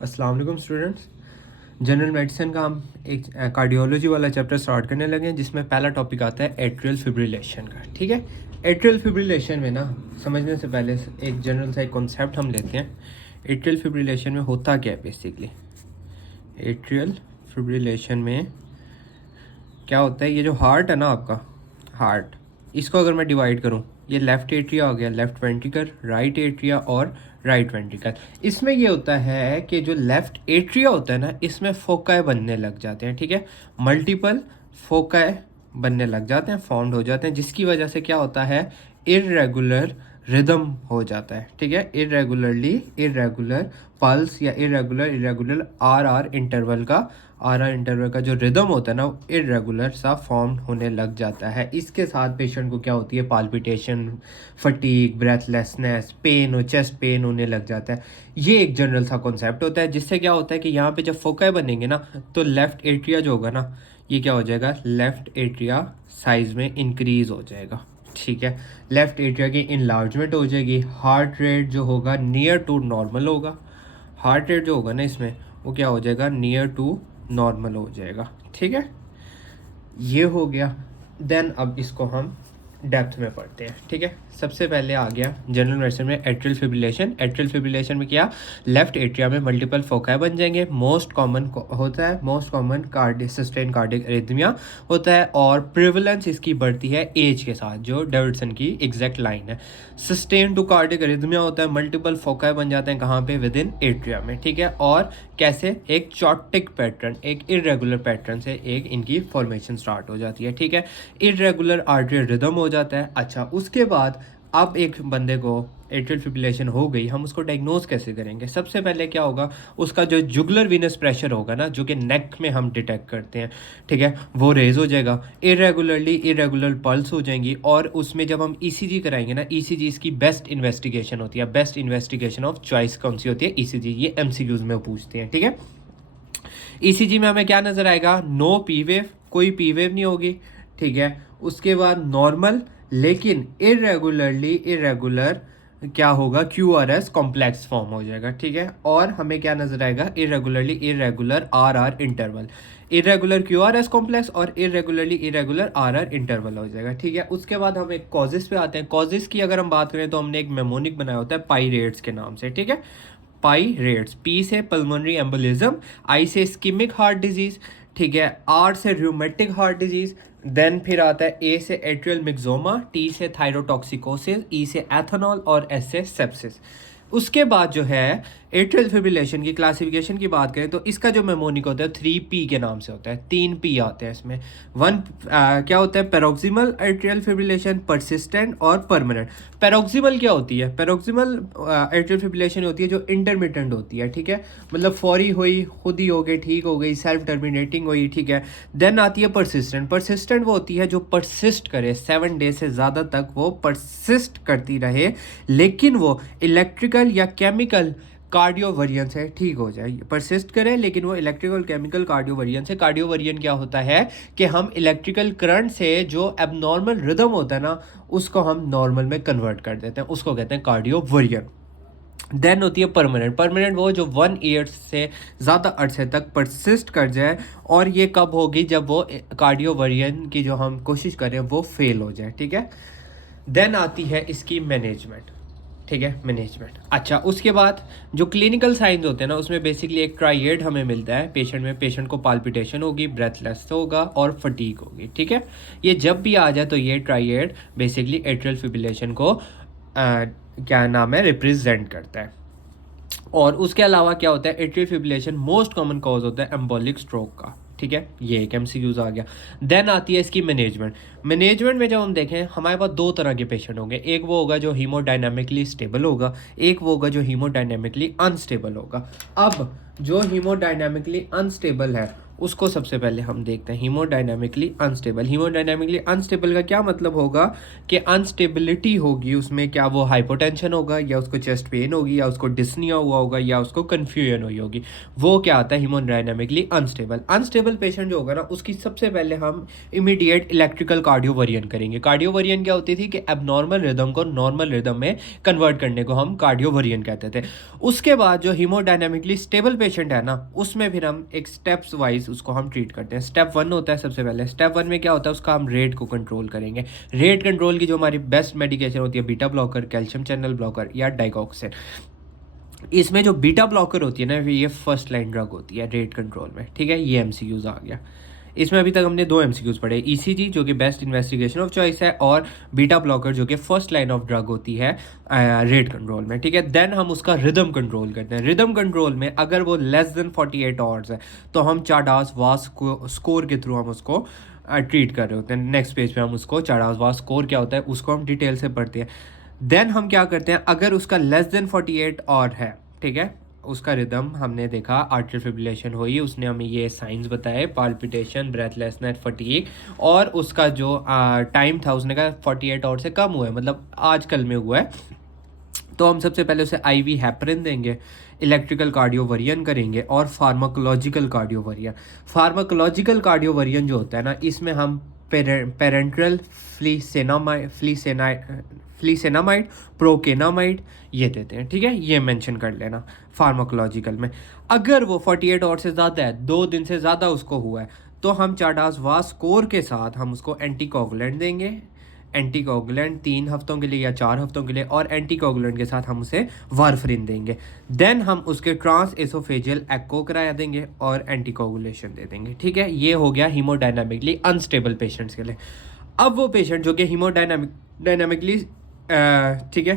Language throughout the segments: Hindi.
अस्सलाम वालेकुम स्टूडेंट्स। जनरल मेडिसिन का हम एक कार्डियोलॉजी वाला चैप्टर स्टार्ट करने लगे हैं, जिसमें पहला टॉपिक आता है एट्रियल फिब्रिलेशन का। ठीक है, एट्रियल फिब्रिलेशन में ना समझने से पहले एक जनरल सा एक कॉन्सेप्ट हम लेते हैं। एट्रियल फिब्रिलेशन में होता क्या है बेसिकली। एट्रियल फिब्रिलेशन में क्या होता है, ये जो हार्ट है ना आपका हार्ट, इसको अगर मैं डिवाइड करूँ, ये लेफ़्ट एट्रिया हो गया, लेफ़्ट वेंट्रिकल, राइट एट्रिया और राइट वेंट्रिकल। इसमें ये होता है कि जो लेफ़्ट एट्रिया होता है ना, इसमें फोकाई बनने लग जाते हैं। ठीक है, मल्टीपल फोकाई बनने लग जाते हैं, फॉर्म्ड हो जाते हैं, जिसकी वजह से क्या होता है, इरेगुलर रिदम हो जाता है। ठीक है, इरेगुलर पल्स या इरेगुलर आर आर इंटरवल का जो रिदम होता है ना, इरेगुलर सा फॉर्म होने लग जाता है। इसके साथ पेशेंट को क्या होती है, पाल्पिटेशन, फटीग, ब्रेथलेसनेस, पेन और चेस्ट पेन होने लग जाता है। ये एक जनरल सा कॉन्सेप्ट होता है, जिससे क्या होता है कि यहाँ पे जब फोकाई बनेंगे ना, तो लेफ़्ट एट्रिया जो होगा ना, ये क्या हो जाएगा, लेफ़्ट एट्रिया साइज में इंक्रीज़ हो जाएगा। ठीक है, लेफ़्ट एट्रिया की इनलार्जमेंट हो जाएगी। हार्ट रेट जो होगा नियर टू नॉर्मल होगा। हार्ट रेट जो होगा ना इसमें, वो क्या हो जाएगा, नियर टू नॉर्मल हो जाएगा। ठीक है, ये हो गया। देन अब इसको हम डेप्थ में पढ़ते हैं। ठीक है, सबसे पहले आ गया जनरल मेडिसिन में एट्रियल फिब्रिलेशन। एट्रियल फिब्रिलेशन में क्या, लेफ्ट एट्रिया में मल्टीपल फोकाई बन जाएंगे। मोस्ट कॉमन होता है, most common sustain cardiac arrhythmia होता है, और प्रिवलेंस इसकी बढ़ती है एज के साथ, जो डेविडसन की एग्जैक्ट लाइन है। सस्टेन टू कार्डिक एरिथमिया होता है, मल्टीपल फोकाई बन जाते हैं कहाँ पे, विद इन एट्रिया में। ठीक है, और कैसे, एक चॉटिक पैटर्न, एक इरेगुलर पैटर्न से एक इनकी फॉर्मेशन स्टार्ट हो जाती है। ठीक है, इरेगुलर आर्टरियल रिदम हो जाता है। अच्छा, उसके बाद अब एक बंदे को एट्रियल फिब्रिलेशन हो गई, हम उसको डायग्नोज कैसे करेंगे। सबसे पहले क्या होगा, उसका जो जुगुलर वीनस प्रेशर होगा ना, जो कि नेक में हम डिटेक्ट करते हैं, ठीक है, वो रेज हो जाएगा। इरेगुलर पल्स हो जाएंगी, और उसमें जब हम ईसीजी कराएंगे ना, ईसीजी इसकी बेस्ट इन्वेस्टिगेशन होती है। बेस्ट इन्वेस्टिगेशन ऑफ चॉइस कौन सी होती है, ईसीजी। ये एमसीक्यूज में पूछते हैं। ठीक है, ईसीजी में हमें क्या नज़र आएगा, नो पी वेव, कोई पी वेव नहीं होगी। ठीक है, उसके बाद नॉर्मल लेकिन इरेगुलर क्या होगा, Q R S complex form हो जाएगा। ठीक है, और हमें क्या नजर आएगा, irregular R interval, irregular Q R S complex और इरेगुलर आर इंटरवल हो जाएगा। ठीक है, उसके बाद हम एक कॉजेस पे आते हैं। कॉजेस की अगर हम बात करें तो हमने एक मेमोनिक बनाया होता है पाइरेट्स के नाम से। ठीक है, पाइरेट्स, पी से पल्मोनरी एम्बोलिज्म, आई से इस्कीमिक हार्ट डिजीज, ठीक है, आर से रूमेटिक हार्ट डिजीज, देन फिर आता है ए से एट्रियल मिक्सोमा, टी से थायरोटॉक्सिकोसिस, ई से एथेनॉल और एस से सेप्सिस। उसके बाद जो है एट्रियल फिब्रिलेशन की क्लासिफिकेशन की बात करें तो इसका जो मेमोनिक होता है 3P के नाम से होता है। 3P आते हैं इसमें। क्या होता है, पैरोक्सिमल एट्रियल फिब्रिलेशन, परसिस्टेंट और परमानेंट। पैरोक्सिमल क्या होती है, पैरोक्सिमल एट्रियल फिब्रिलेशन होती है जो इंटरमिटेंट होती है। ठीक है, मतलब फौरी हुई, खुद ही हो गई, ठीक हो गई, सेल्फ टर्मिनेटिंग हुई। ठीक है, देन आती है परसिस्टेंट। परसिस्टेंट वो होती है जो परसिस्ट करे, 7 डे से ज़्यादा तक वो परसिस्ट करती रहे, लेकिन वो इलेक्ट्रिकल या केमिकल कार्डियो वर्जन से ठीक हो जाए। परसिस्ट करे लेकिन वो इलेक्ट्रिकल केमिकल कार्डियो वर्जन से। कार्डियो वर्जन क्या होता है कि हम इलेक्ट्रिकल करंट से जो एबनॉर्मल रिदम होता है ना, उसको हम नॉर्मल में कन्वर्ट कर देते हैं, उसको कहते हैं कार्डियो वर्जन। देन होती है परमानेंट। परमानेंट वो जो 1 ईयर से ज़्यादा अरसे तक परसिस्ट कर जाए, और ये कब होगी, जब वो कार्डियो वर्जन की जो हम कोशिश करें वो फेल हो जाए। ठीक है, देन आती है इसकी मैनेजमेंट। ठीक है, मैनेजमेंट। अच्छा, उसके बाद जो क्लिनिकल साइंस होते हैं ना, उसमें बेसिकली एक ट्राइएड हमें मिलता है पेशेंट में। पेशेंट को पाल्पिटेशन होगी, ब्रेथलेस होगा और फटीग होगी। ठीक है, ये जब भी आ जाए तो ये ट्राइएड बेसिकली एट्रियल फिब्रिलेशन को क्या नाम है, रिप्रेजेंट करता है। और उसके अलावा क्या होता है, atrial fibrillation most common cause होता है एम्बोलिक स्ट्रोक का। ठीक है, ये एक एमसीक्यूज आ गया। देन आती है इसकी मैनेजमेंट। मैनेजमेंट में जब हम देखें, हमारे पास 2 तरह के पेशेंट होंगे। एक वो होगा जो हीमोडायनामिकली स्टेबल होगा, एक वो होगा जो हीमोडायनामिकली अनस्टेबल होगा। अब जो हीमोडायनामिकली अनस्टेबल है उसको सबसे पहले हम देखते हैं हीमोडायनामिकली अनस्टेबल। हीमोडायनामिकली अनस्टेबल का क्या मतलब होगा कि अनस्टेबिलिटी होगी उसमें, क्या वो हाइपोटेंशन होगा या उसको चेस्ट पेन होगी या उसको डिस्निया हुआ होगा या उसको कन्फ्यूजन हुई होगी, वो क्या आता है हीमोडायनामिकली अनस्टेबल। अनस्टेबल पेशेंट जो होगा ना उसकी सबसे पहले हम इमीडिएट इलेक्ट्रिकल कार्डियोवर्जन करेंगे। कार्डियोवर्जन क्या होती थी कि एबनॉर्मल रिदम को नॉर्मल रिदम में कन्वर्ट करने को हम कार्डियोवर्जन कहते थे। उसके बाद जो हीमोडायनामिकली स्टेबल पेशेंट है ना उसमें फिर हम एक स्टेप्स वाइज उसको हम ट्रीट करते हैं। स्टेप 1 होता है सबसे पहले, स्टेप 1 में क्या होता है उसका हम रेट को कंट्रोल करेंगे। रेट कंट्रोल की जो हमारी बेस्ट मेडिकेशन होती है beta blocker, calcium channel blocker या डाइगॉक्सिन। इसमें जो बीटा ब्लॉकर होती है ना ये फर्स्ट लाइन ड्रग होती है रेट कंट्रोल में, ठीक है। ये एमसीक्यूज आ गया। इसमें अभी तक हमने 2 एमसीक्यूज पढ़े, ईसीजी जो कि बेस्ट इन्वेस्टिगेशन ऑफ चॉइस है और बीटा ब्लॉकर जो कि फर्स्ट लाइन ऑफ ड्रग होती है रेट कंट्रोल में, ठीक है। देन हम उसका रिदम कंट्रोल करते हैं। रिदम कंट्रोल में अगर वो लेस देन 48 आवर्स है तो हम चाडास वास स्कोर के थ्रू हम उसको ट्रीट कर रहे होते हैं। नेक्स्ट पेज पे हम उसको चाडास वास स्कोर क्या होता है उसको हम डिटेल से पढ़ते हैं। देन हम क्या करते हैं, अगर उसका लेस देन 48 और है, ठीक है, उसका रिदम हमने देखा आर्टियल फिब्रिलेशन हुई, उसने हमें ये साइंस बताए पाल्पिटेशन, ब्रेथलेसनेस, फटीग, और उसका जो टाइम था उसने कहा 48 आवर से कम हुआ है, मतलब आजकल में हुआ है, तो हम सबसे पहले उसे आईवी हेपरिन देंगे, इलेक्ट्रिकल कार्डियोवर्जन करेंगे और फार्माकोलॉजिकल कार्डियोवर्जन। फार्माकोलॉजिकल कार्डियोवर्जन जो होता है ना इसमें हम पेरेंट्रल फ्लीसेनामाइड, प्रोकेनामाइड ये देते हैं, ठीक है। ये मेंशन कर लेना फार्माकोलॉजिकल में। अगर वो 48 आवर से ज़्यादा है, 2 दिन से ज़्यादा उसको हुआ है, तो हम चाडास वास स्कोर के साथ हम उसको एंटीकोगुलेंट देंगे। एंटीकोगुलेंट 3 हफ्तों के लिए या 4 हफ्तों के लिए, और एंटीकोगुलेंट के साथ हम उसे वारफरिन देंगे। देन हम उसके ट्रांस एसोफेजियल एक्को करा देंगे और एंटीकोगुलेशन दे देंगे, ठीक है। ये हो गया हीमोडायनामिकली अनस्टेबल पेशेंट्स के लिए। अब वो पेशेंट जो कि हीमोडायनामिकली ठीक है,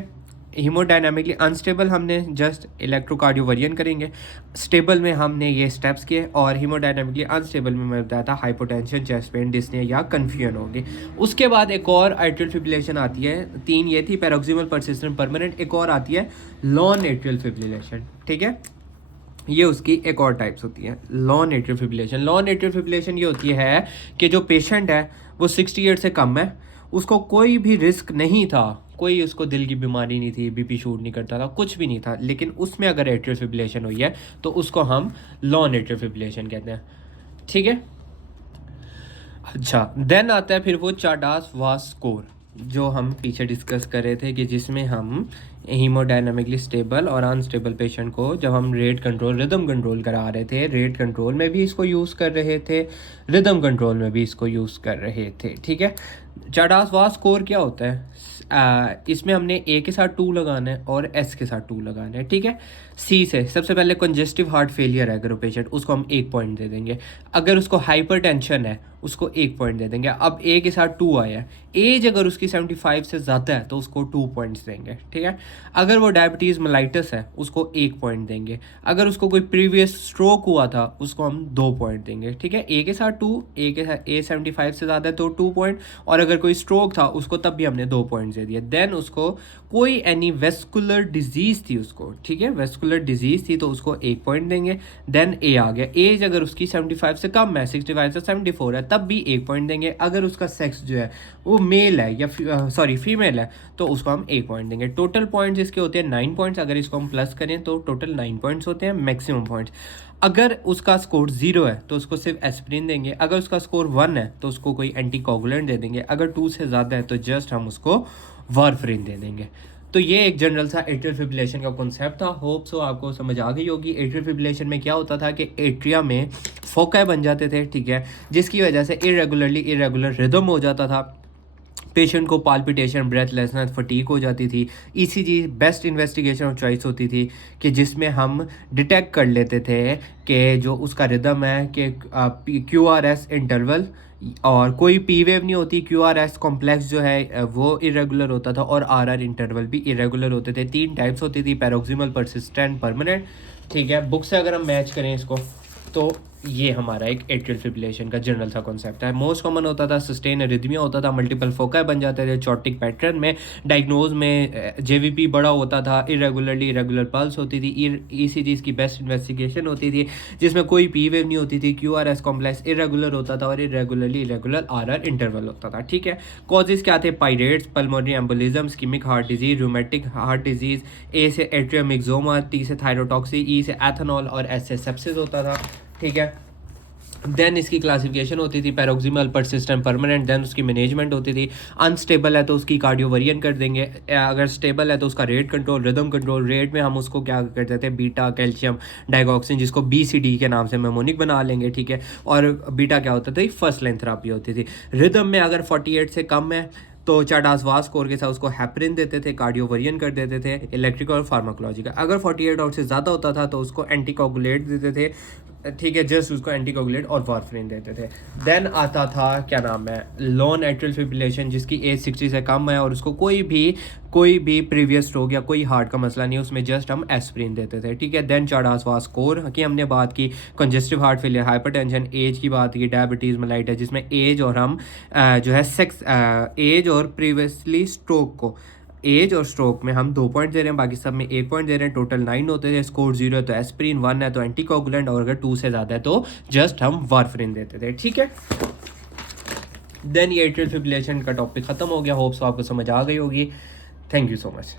हीमोडायनामिकली अनस्टेबल हमने जस्ट इलेक्ट्रोकार्डियोवर्जन करेंगे। स्टेबल में हमने ये स्टेप्स किए, और हीमोडायनामिकली अनस्टेबल में मैं बताया था हाइपोटेंशन, चेस्ट पेन, डिस्निया या कन्फ्यूजन होगी। उसके बाद एक और एट्रियल फिब्रिलेशन आती है, 3 ये थी पैरोक्सिमल, परसिस्टेंट, परमानेंट। एक और आती है लॉन एट्रियल फिब्रिलेशन, ठीक है। ये उसकी एक और टाइप्स होती है lawn atrial fibrillation. Lawn atrial fibrillation ये होती है कि जो पेशेंट है वो 68 से कम है, उसको कोई भी रिस्क नहीं था, कोई उसको दिल की बीमारी नहीं थी, बीपी शूट नहीं करता था, कुछ भी नहीं था, लेकिन उसमें अगर एट्रियल फिब्रिलेशन हुई है तो उसको हम लॉन एट्रियल फिब्रिलेशन कहते हैं, ठीक है। अच्छा, देन आता है फिर वो चाडास वास स्कोर जो हम पीछे डिस्कस कर रहे थे, कि जिसमें हम हीमोडायनामिकली स्टेबल और अनस्टेबल पेशेंट को जब हम रेट कंट्रोल, रिदम कंट्रोल करा रहे थे, रेट कंट्रोल में भी इसको यूज़ कर रहे थे, रिदम कंट्रोल में भी इसको यूज़ कर रहे थे, ठीक है। चाडास वास स्कोर क्या होता है, इसमें हमने ए के साथ 2 लगाना है और एस के साथ 2 लगाना है, ठीक है। सी से सबसे पहले कंजेस्टिव हार्ट फेलियर है अगर वो पेशेंट, उसको हम 1 पॉइंट दे देंगे। अगर उसको हाइपरटेंशन है उसको 1 पॉइंट दे देंगे। अब ए के साथ 2 आया है, एज अगर उसकी 75 से ज़्यादा है तो उसको 2 पॉइंट्स देंगे, ठीक है। अगर वो डायबिटीज़ मेलाइटस है उसको 1 पॉइंट देंगे। अगर उसको कोई प्रीवियस स्ट्रोक हुआ था उसको हम 2 पॉइंट देंगे, ठीक है। ए के साथ 2, ए 75 से ज़्यादा है तो 2 पॉइंट, और अगर कोई स्ट्रोक था उसको तब भी हमने 2 पॉइंट्स दे दिए। देन उसको कोई एनी वेस्कुलर डिजीज़ थी उसको, ठीक है, वेस्कुलर डिजीज़ थी तो उसको 1 पॉइंट देंगे। देन ए आ गया, एज अगर उसकी 75 से कम है, 65 से 74 है, तब भी 1 पॉइंट देंगे। अगर उसका सेक्स जो है वो मेल है या फीमेल है तो उसको हम 1 पॉइंट देंगे। टोटल पॉइंट्स इसके होते हैं 9 पॉइंट्स। अगर इसको हम प्लस करें तो टोटल 9 पॉइंट्स होते हैं मैक्सिमम पॉइंट्स। अगर उसका स्कोर 0 है तो उसको सिर्फ एस्पिरिन देंगे। अगर उसका स्कोर 1 है तो उसको कोई एंटीकोगुलेंट दे देंगे। अगर 2 से ज़्यादा है तो जस्ट हम उसको वारफरिन दे देंगे। तो ये एक जनरल सा एट्रियल फिब्रिलेशन का कॉन्सेप्ट था। होप सो आपको समझ आ गई होगी। एट्रियल फिब्रिलेशन में क्या होता था कि एट्रिया में फोकाई बन जाते थे, ठीक है, जिसकी वजह से इरेगुलर रिदम हो जाता था, पेशेंट को पाल्पिटेशन, ब्रेथलेसनेस, फटीग हो जाती थी। ECG best investigation of choice होती थी कि जिसमें हम डिटेक्ट कर लेते थे कि जो उसका रिदम है कि QRS इंटरवल, और कोई पी वेव नहीं होती, QRS कॉम्प्लेक्स जो है वो इरेगुलर होता था, और RR इंटरवल भी इरेगुलर होते थे। 3 टाइप्स होती थी, पैरोक्सिमल, परसिस्टेंट, परमानेंट, ठीक है। बुक से अगर हम मैच करें इसको तो ये हमारा एक एट्रियल फिब्रिलेशन का जनरल सा कॉन्सेप्ट है। मोस्ट कॉमन होता था सस्टेन एरिथमिया होता था, मल्टीपल फोकाई बन जाते थे चॉटिक पैटर्न में। डायग्नोज में जेवीपी बड़ा होता था, इरेगुलर पल्स होती थी, ईसीजी की बेस्ट इन्वेस्टिगेशन होती थी जिसमें कोई पी वेव नहीं होती थी, क्यूआरएस कॉम्प्लेक्स इरेगुलर होता था और इरेगुलर आरआर इंटरवल होता था। ठीक है, कॉजेज क्या थे? Pirates, pulmonary embolism, ischemic heart disease, rheumatic heart disease, A से एट्रियम एक्सोमा, टी से थायरोटॉक्सी, ई से एथेनॉल और एस से सेप्सिस होता था। ठीक है, देन इसकी क्लासिफिकेशन होती थी पैरोक्सिमल, परसिस्टेंट, परमानेंट। देन उसकी मैनेजमेंट होती थी। अनस्टेबल है तो उसकी कार्डियोवरियन कर देंगे, अगर स्टेबल है तो उसका rate control, rhythm control. Rate में हम उसको क्या करते थे? बीटा, कैल्शियम, डाइगॉक्सिन, जिसको BCD के नाम से मेमोनिक बना लेंगे। ठीक है, और बीटा क्या होता था? फर्स्ट लाइन थेरापी होती थी। रिदम में अगर 48 से कम है तो चाडास वास कोर के साथ उसको हेपरिन देते थे, कार्डियोवरियन कर देते थे, इलेक्ट्रिकल और फार्माकोलॉजिकल। अगर 48 आउट से ज़्यादा होता था तो उसको एंटीकोगुलेट देते थे। ठीक है, जस्ट उसको एंटीकोगुलेट और वारफरिन देते थे। देन आता था क्या नाम है, लॉन एट्रियल फिब्रिलेशन, जिसकी एज 60 से कम है और उसको कोई भी प्रीवियस स्ट्रोक या कोई हार्ट का मसला नहीं है, उसमें जस्ट हम एस्प्रिन देते थे। ठीक है, देन चाडास वास कोर की हमने बात की। Congestive heart failure, hypertension, age की बात की, डायबिटीज़ मेलाइटिस, जिसमें एज और हम जो है सेक्स एज और प्रीवियसली स्ट्रोक को, एज और स्ट्रोक में हम 2 पॉइंट दे रहे हैं, बाकी सब में 1 पॉइंट दे रहे हैं। टोटल 9 होते थे। स्कोर 0 है तो एस्प्रिन, 1 है तो एंटीकोगुलेंट और अगर 2 से ज़्यादा है तो जस्ट हम वारफरिन देते थे। ठीक है, देन ये एट्रियल फिब्रिलेशन का टॉपिक खत्म हो गया। होप्स आपको समझ आ गई होगी। Thank you so much.